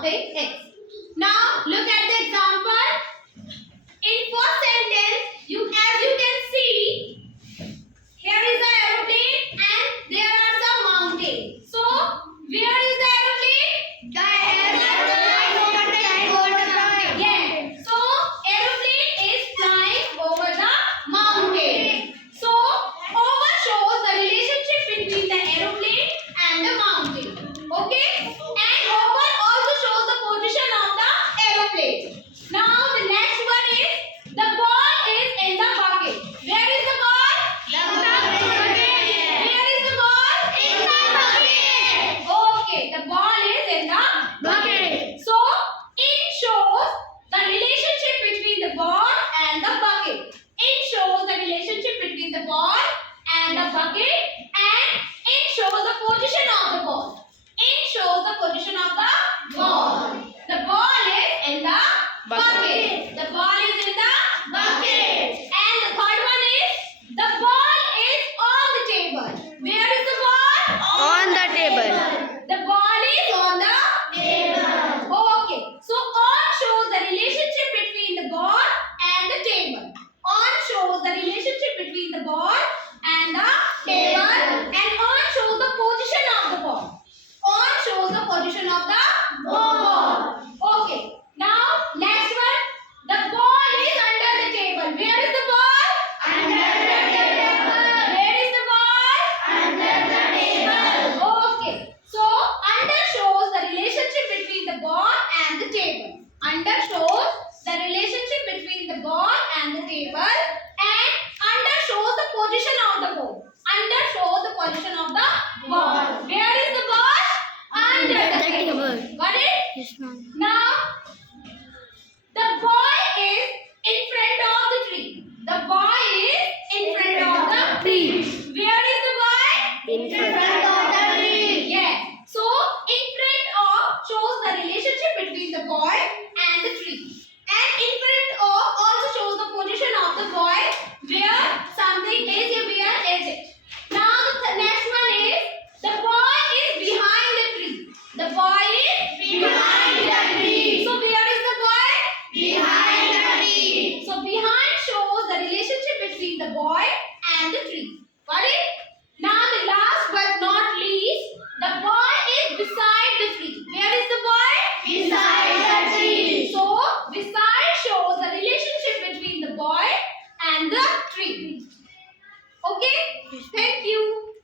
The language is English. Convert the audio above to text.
something else. Now look at the example. In first sentence, as you can see, here is the aeroplane and there are some mountains. So where is the aeroplane? The aeroplane over the mountain. Yes. So aeroplane is flying over the mountain. So over shows the relationship between the aeroplane and the mountain. Okay? And over also shows the position of the aeroplane. Now the next one is the ball is in the bucket. Where is the ball? The bucket. Where is the ball? In the bucket. Okay, the ball is in the bucket. So it shows the relationship between the ball and the bucket. It shows the relationship between the ball and the bucket, and it shows the position of the ball. It shows the position of the ball. The ball is in the bucket. The ball is in the bucket. And the third one is the ball is on the table. Where is the ball? On the table. The ball is on the table. Okay. So on shows the relationship between the ball and the table. On shows the relationship between the ball and the table. And on shows the position of the ball. On shows the position of the ball. Okay. Now next one. The ball is under the table. Where is the ball? Under the table. Where is the ball? Under the table. Okay. So under shows the relationship between the ball and the table. Under shows the relationship between the ball and the table, and under shows the position of the ball. Under shows the position of the ball. Where is the ball? Under the table. Got it? Yes, ma'am. Now the boy is in front of the tree. The boy is in front of the tree. Where is the boy? In front.